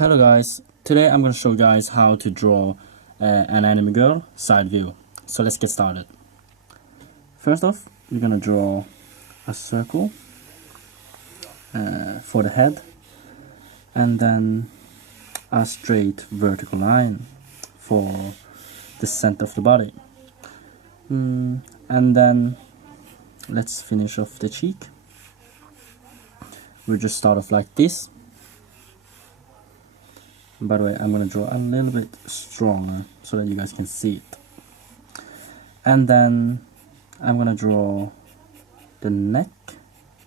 Hello guys, today I'm going to show you guys how to draw an anime girl side view. So let's get started. First off, you're going to draw a circle for the head and then a straight vertical line for the center of the body. And then let's finish off the cheek. We'll just start off like this. By the way, I'm going to draw a little bit stronger so that you guys can see it. And then I'm going to draw the neck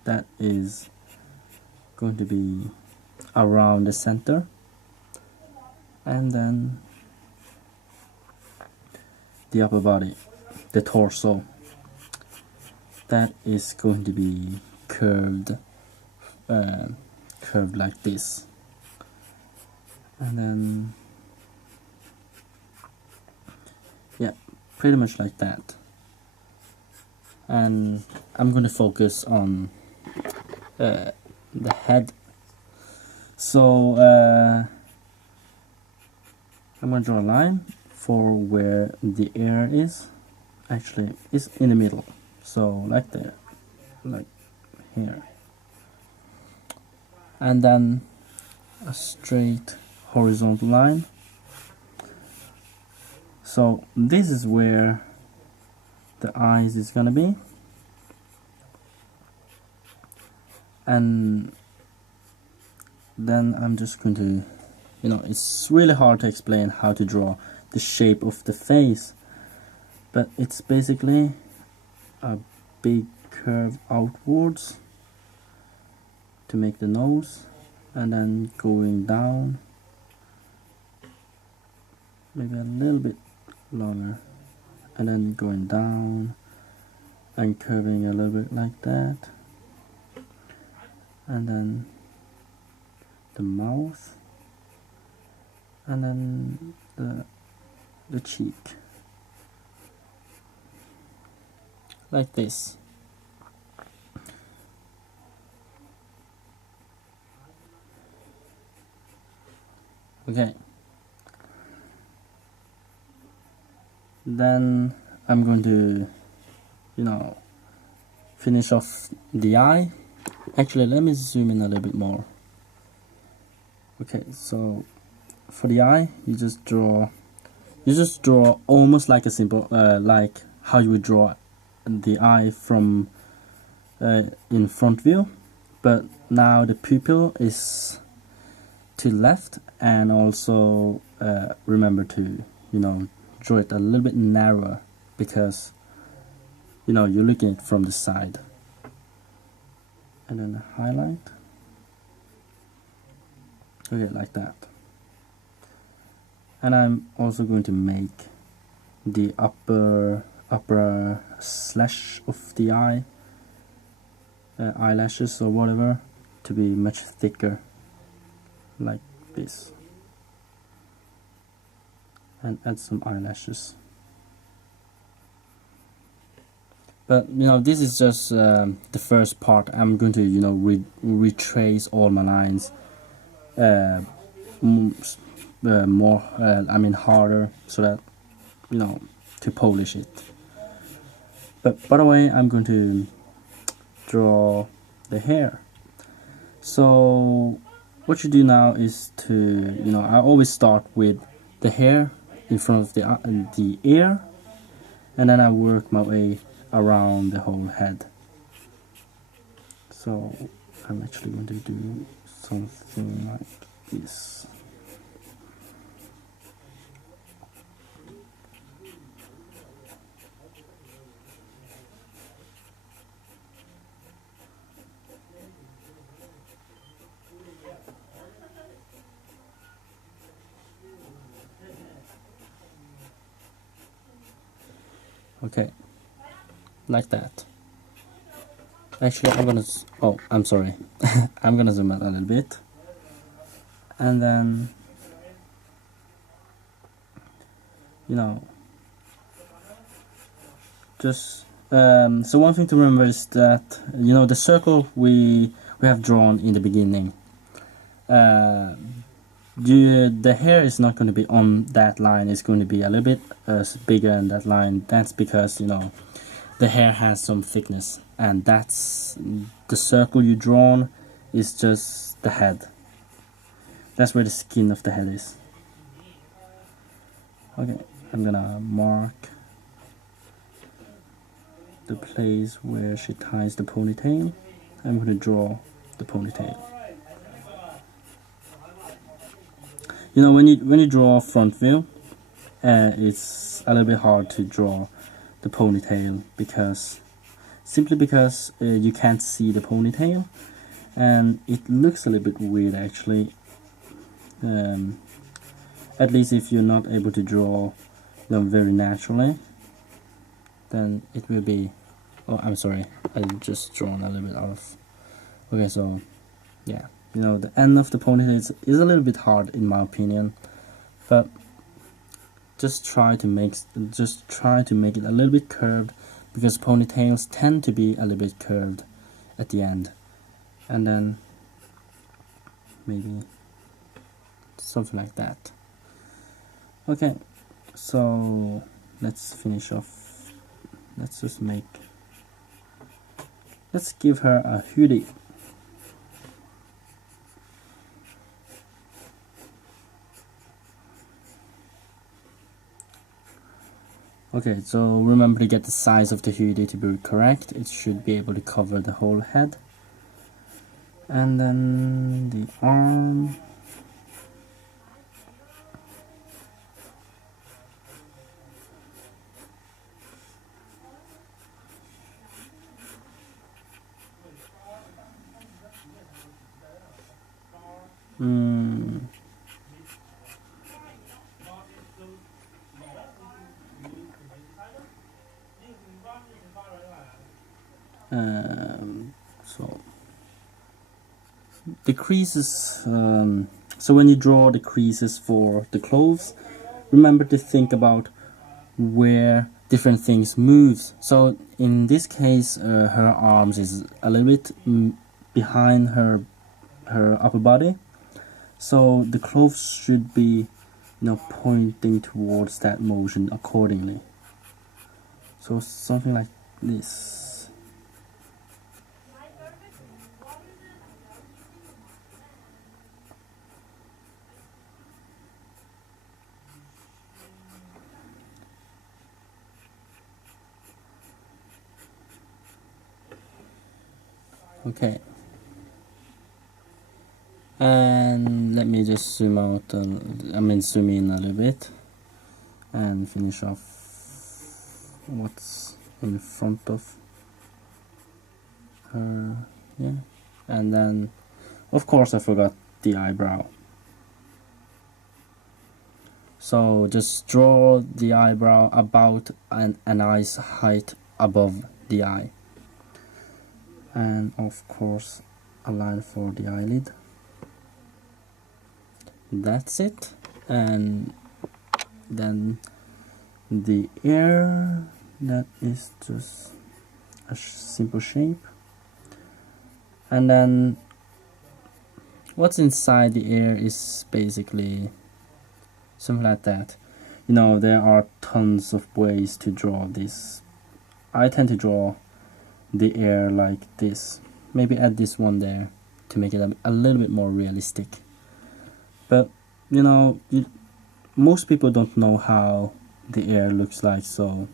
that is going to be around the center. And then the upper body, the torso, that is going to be curved like this. And then, yeah, pretty much like that. And I'm going to focus on the head. So I'm going to draw a line for where the ear is. Actually, it's in the middle. So like there, like here. And then a straight horizontal line. So this is where the eyes is gonna be, and then I'm just going to, it's really hard to explain how to draw the shape of the face, but it's basically a big curve outwards to make the nose, and then going down maybe a little bit longer, and then going down and curving a little bit like that, and then the mouth, and then the cheek like this. Okay. Then I'm going to, finish off the eye. Actually, let me zoom in a little bit more. Okay, so for the eye, you just draw almost like a simple, like how you would draw the eye from in front view, but now the pupil is to left, and also remember to draw it a little bit narrower, because you're looking at it from the side. And then highlight, okay, like that. And I'm also going to make the upper slash of the eye, eyelashes or whatever, to be much thicker, like this, and add some eyelashes. But this is just the first part. I'm going to retrace all my lines more, harder, so that to polish it. But by the way, I'm going to draw the hair. So what you do now is to, I always start with the hair in front of the ear, and then I work my way around the whole head. So I'm actually going to do something like this. Okay, like that. Actually, I'm sorry. I'm gonna zoom out a little bit, and then just so one thing to remember is that the circle we have drawn in the beginning, the hair is not going to be on that line. It's going to be a little bit bigger than that line. That's because, you know, the hair has some thickness, and that's the circle you drawn is just the head. That's where the skin of the head is. Okay, I'm gonna mark the place where she ties the ponytail. I'm gonna draw the ponytail. You know, when you draw front view, it's a little bit hard to draw the ponytail simply because you can't see the ponytail, and it looks a little bit weird actually. At least if you're not able to draw them very naturally, then it will be. Oh, I'm sorry, I just drawn a little bit out of. Okay, so yeah, you know, the end of the ponytail is a little bit hard in my opinion, but just try to make it a little bit curved, because ponytails tend to be a little bit curved at the end, and then maybe something like that. Okay, so let's finish off. Let's give her a hoodie. Okay, so remember to get the size of the hoodie to be correct. It should be able to cover the whole head. And then the arm. So the creases, so when you draw the creases for the clothes, remember to think about where different things moves. So in this case, her arms is a little bit behind her upper body, so the clothes should be, you know, pointing towards that motion accordingly. So something like this. Okay, and let me just zoom out, zoom in a little bit and finish off what's in front of her. Yeah, and then of course I forgot the eyebrow, so just draw the eyebrow about an eye's height above the eye, and of course a line for the eyelid. That's it. And then the ear, that is just a simple shape, and then what's inside the ear is basically something like that. You know, there are tons of ways to draw this. I tend to draw the ear like this. Maybe add this one there to make it a little bit more realistic. But you know, most people don't know how the ear looks like, so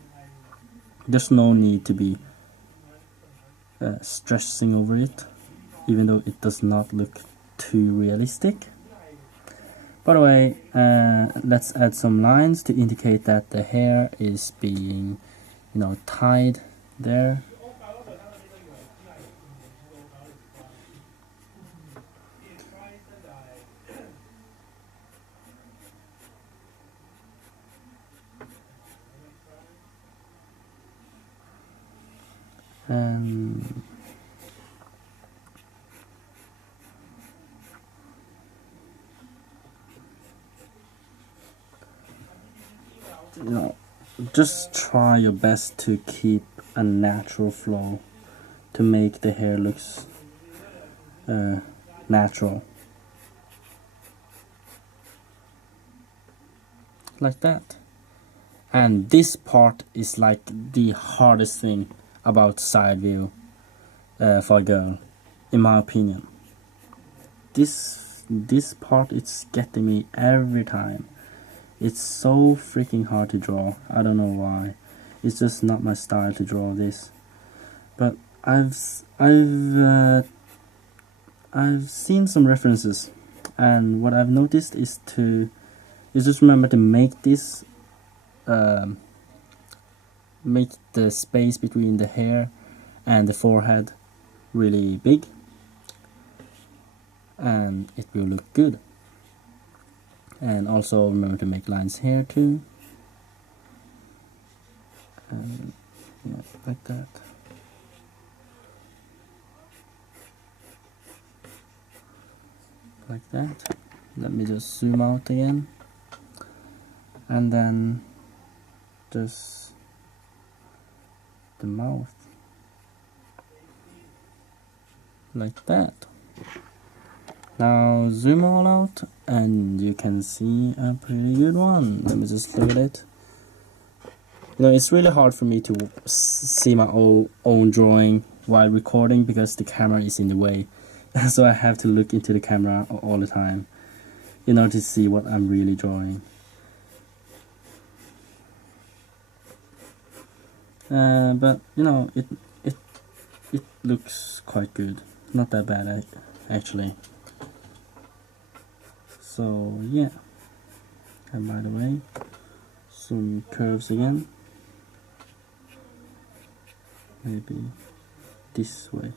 there's no need to be stressing over it, even though it does not look too realistic. By the way, let's add some lines to indicate that the hair is being, you know, tied there. And you know, just try your best to keep a natural flow to make the hair looks natural. like that. And this part is like the hardest thing about side view for a girl, in my opinion. This part, it's getting me every time. It's so freaking hard to draw. I don't know why. It's just not my style to draw this. But I've seen some references, and what I've noticed is just remember to make this make the space between the hair and the forehead really big, and it will look good. And also remember to make lines here too, and yeah, like that. Like that. Let me just zoom out again, and then just the mouth like that. Now zoom all out and you can see a pretty good one. Let me just look at it. You know, it's really hard for me to see my own drawing while recording because the camera is in the way. So I have to look into the camera all the time in order to see what I'm really drawing. But you know, it looks quite good. Not that bad actually. So yeah. And by the way, some curves again. Maybe this way.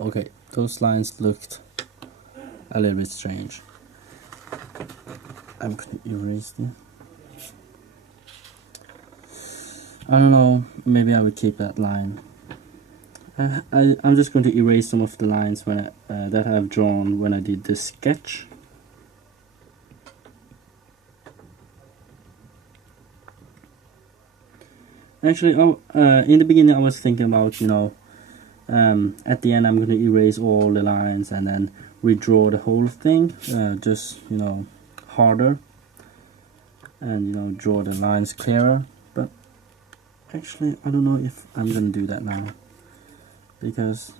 Okay, those lines looked a little bit strange. I'm going to erase them. I don't know, maybe I will keep that line. I'm just going to erase some of the lines when that I've drawn when I did this sketch. Actually, in the beginning I was thinking about, you know, at the end I'm going to erase all the lines and then redraw the whole thing, just, you know, harder, and, you know, draw the lines clearer. But actually I don't know if I'm going to do that now, because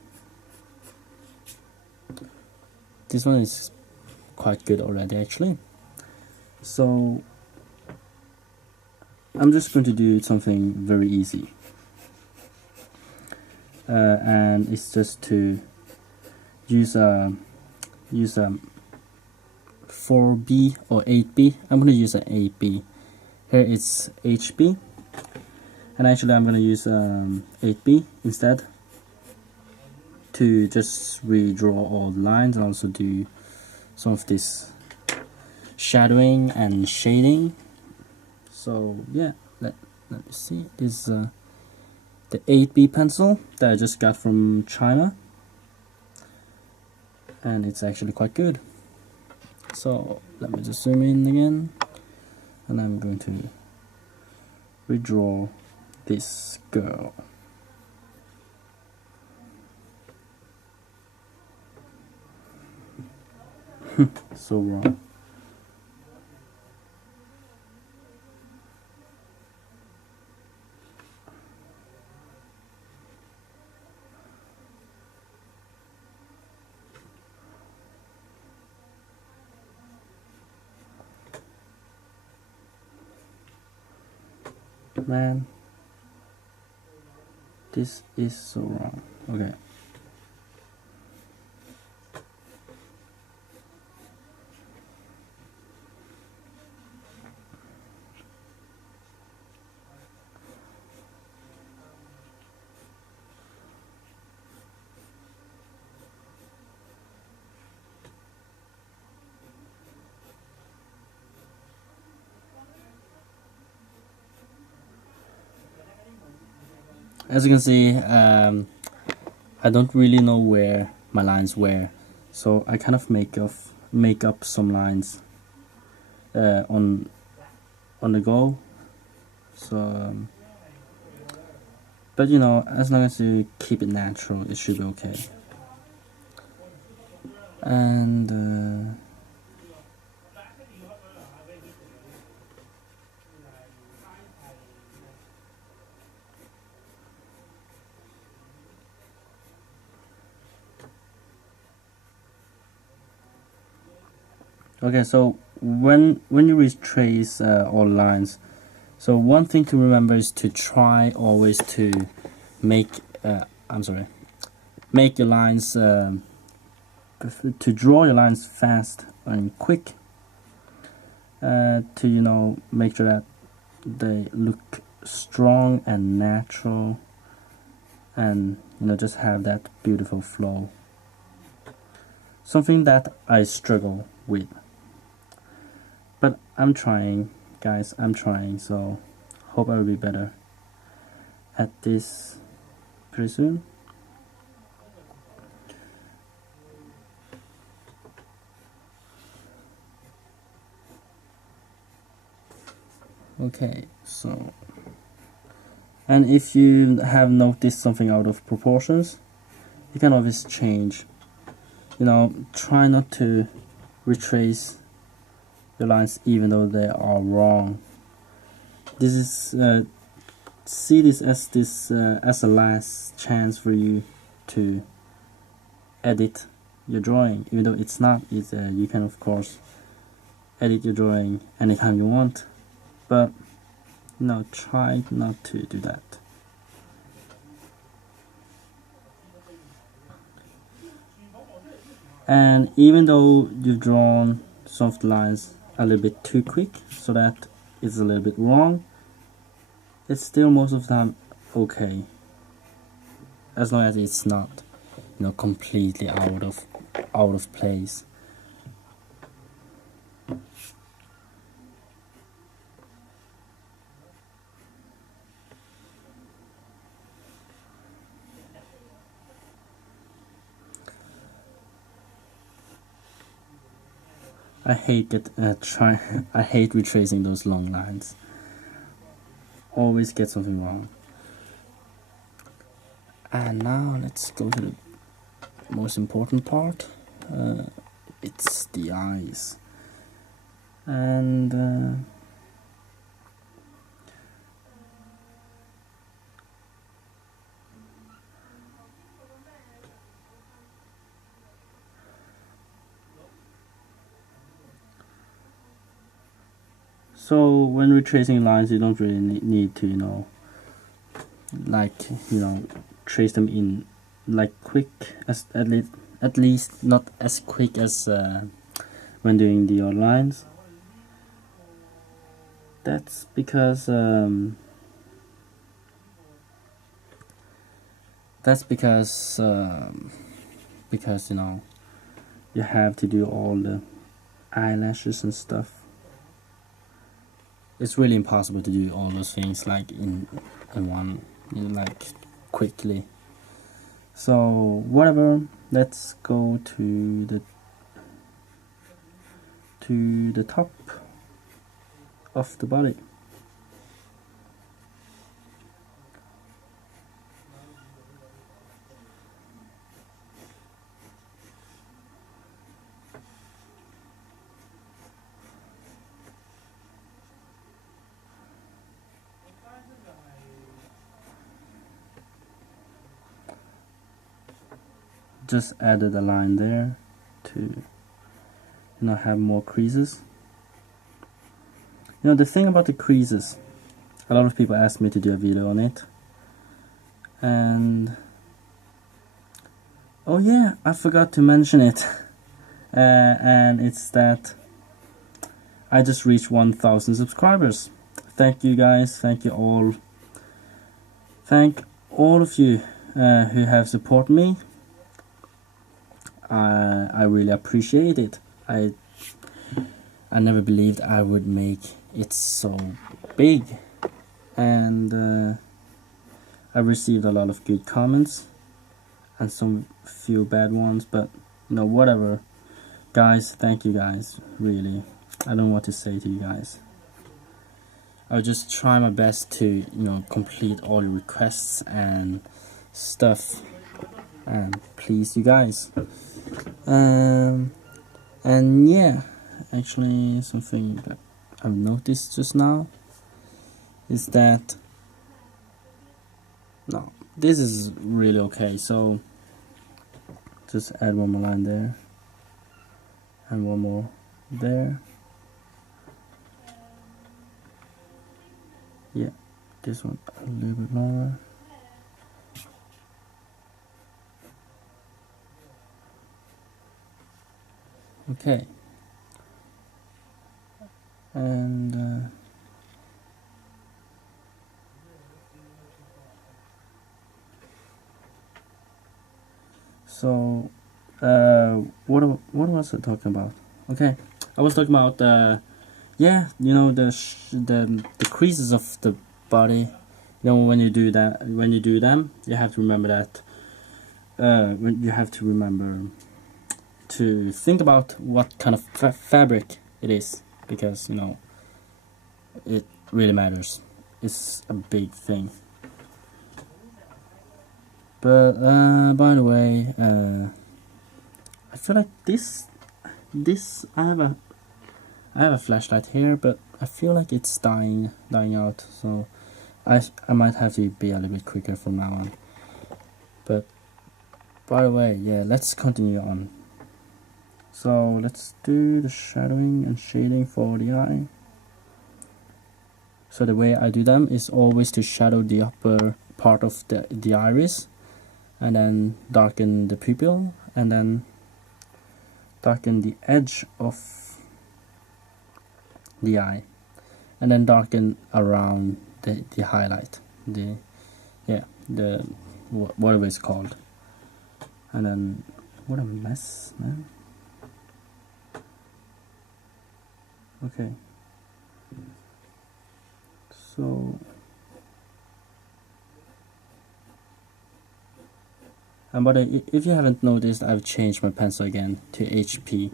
this one is quite good already actually. So I'm just going to do something very easy, and it's just to use a 4B or 8B. I'm going to use an 8B. Here it's HB, and actually I'm going to use 8B instead to just redraw all the lines and also do some of this shadowing and shading. So yeah, let me see. This is the 8B pencil that I just got from China, and it's actually quite good. So let me just zoom in again, and I'm going to redraw this girl. So wrong. Man, this is so wrong. Okay. As you can see, I don't really know where my lines were, so I kind of make up some lines on the go. So, but you know, as long as you keep it natural, it should be okay. And okay, so when you retrace all lines, so one thing to remember is to try always to make make your lines to draw your lines fast and quick, to make sure that they look strong and natural, and just have that beautiful flow. Something that I struggle with, but I'm trying, guys. I'm trying, so hope I will be better at this pretty soon. Okay, so, and if you have noticed something out of proportions, you can always change. Try not to retrace your lines even though they are wrong. This is see this as a last chance for you to edit your drawing, even though it's not. You can of course edit your drawing anytime you want, but try not to do that. And even though you've drawn some of the lines a little bit too quick, so that it's a little bit wrong, it's still most of the time okay, as long as it's not completely out of place. I hate retracing those long lines. Always get something wrong. And now let's go to the most important part. It's the eyes. And so when retracing lines, you don't really need to trace them in quick, as at least not as quick as when doing the other lines. That's because you have to do all the eyelashes and stuff. It's really impossible to do all those things in one, quickly. So whatever, let's go to the top of the body. Just added a line there to have more creases. The thing about the creases, a lot of people ask me to do a video on it, and oh yeah, I forgot to mention it. And it's that I just reached 1,000 subscribers. Thank you guys, thank you all. Thank all of you who have supported me. I really appreciate it. I never believed I would make it so big, and I received a lot of good comments and some few bad ones, but whatever. Guys, thank you guys, really. I don't know what to say to you guys. I'll just try my best to complete all your requests and stuff and please you guys. And yeah, actually something that I've noticed just now is that no, this is really okay. So just add one more line there and one more there. Yeah, this one a little bit longer. Okay, and so what was I talking about? Okay, I was talking about yeah, you know, the creases of the body. You know, when you do them, you have to remember that. When you have to remember to think about what kind of fabric it is, because you know it really matters. It's a big thing. But by the way, I feel like this I have a flashlight here, but I feel like it's dying out. So I might have to be a little bit quicker from now on. But by the way, yeah, let's continue on. So let's do the shadowing and shading for the eye. So the way I do them is always to shadow the upper part of the iris, and then darken the pupil, and then darken the edge of the eye, and then darken around the highlight, the whatever it's called. And then what a mess, man. Okay, so but if you haven't noticed, I've changed my pencil again to HP,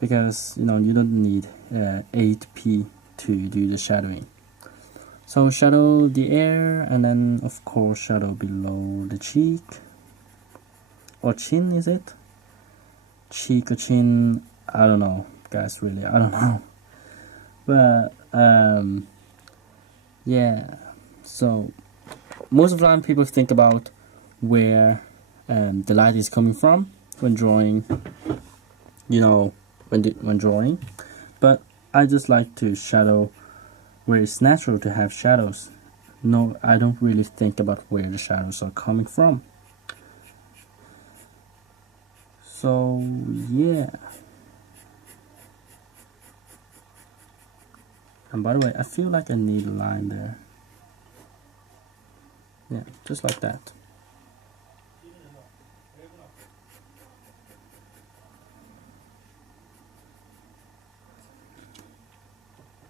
because you know you don't need 8p to do the shadowing. So shadow the ear, and then of course shadow below the cheek or chin. Is it cheek or chin? I don't know, guys, really I don't know. But yeah, so most of the time people think about where the light is coming from when drawing, you know, when drawing. But I just like to shadow where it's natural to have shadows. No, I don't really think about where the shadows are coming from. So yeah. And by the way, I feel like I need a line there. Yeah, just like that.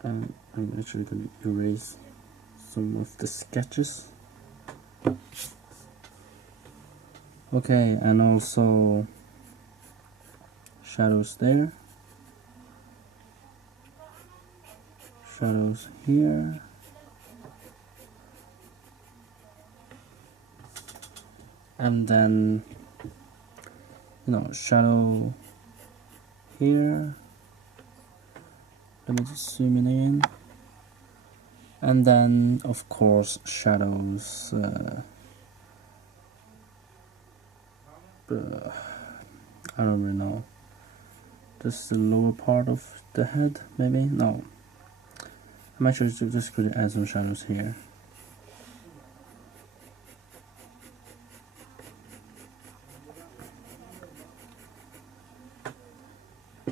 And I'm actually going to erase some of the sketches. Okay, and also shadows there, shadows here, and then you know, shadow here. Let me just zoom in again. And then of course shadows I don't really know, just the lower part of the head, maybe. No, I'm actually just going to add some shadows here.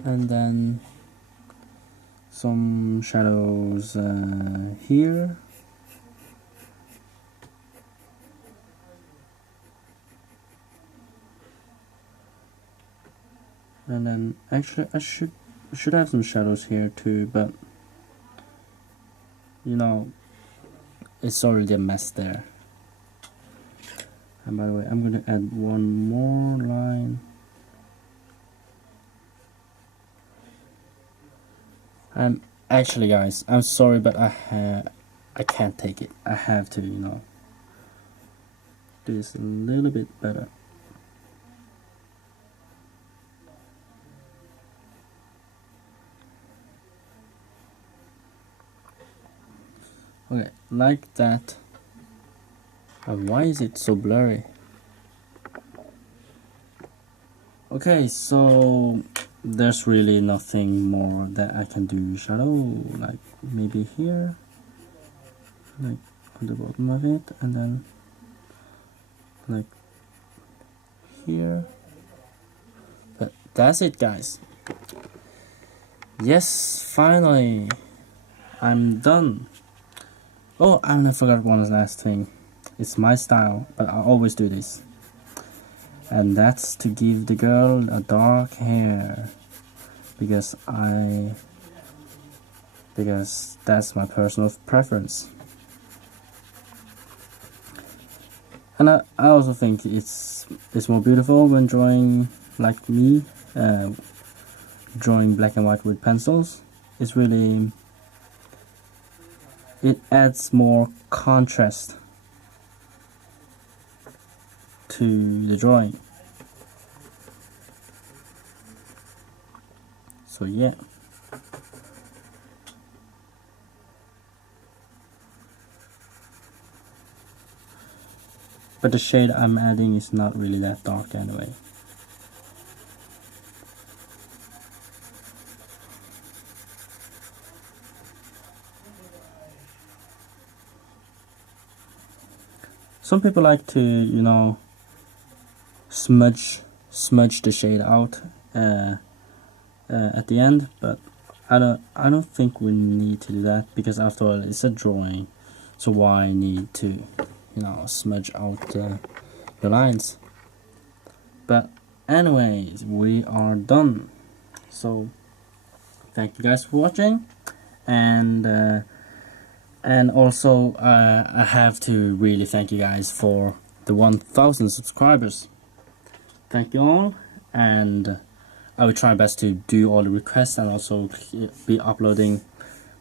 And then some shadows here. And then actually I should have some shadows here too, but you know, it's already a mess there. And by the way, I'm going to add one more line. Actually, guys, I'm sorry, but I can't take it. I have to, you know, do this a little bit better. like that. Why is it so blurry? Okay, so there's really nothing more that I can do. Shadow, like maybe here, like on the bottom of it, and then like here. But that's it, guys. Yes, finally I'm done. Oh, and I forgot one last thing. It's my style, but I always do this. And that's to give the girl a dark hair. Because that's my personal preference. And I also think it's more beautiful when drawing like me, drawing black and white with pencils. It's really, it adds more contrast to the drawing. So yeah. But the shade I'm adding is not really that dark anyway. Some people like to, you know, smudge the shade out at the end, but I don't think we need to do that, because after all it's a drawing, so why need to, you know, smudge out the lines. But anyways, we are done. So thank you guys for watching, and also I have to really thank you guys for the 1000 subscribers. Thank you all, and I will try my best to do all the requests and also be uploading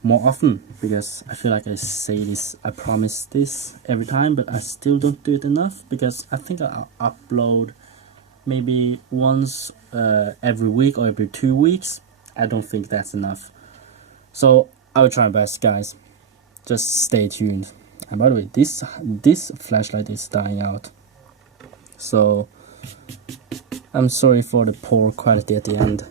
more often, because I feel like I say this, I promise this every time, but I still don't do it enough, because I think I'll upload maybe once every week or every 2 weeks. I don't think that's enough. So I will try my best, guys. Just stay tuned. And by the way, this flashlight is dying out, so I'm sorry for the poor quality at the end.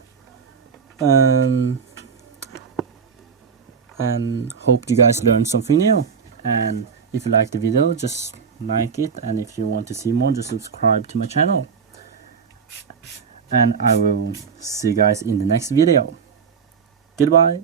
And hope you guys learned something new. And if you like the video, just like it, and if you want to see more, just subscribe to my channel. And I will see you guys in the next video. Goodbye.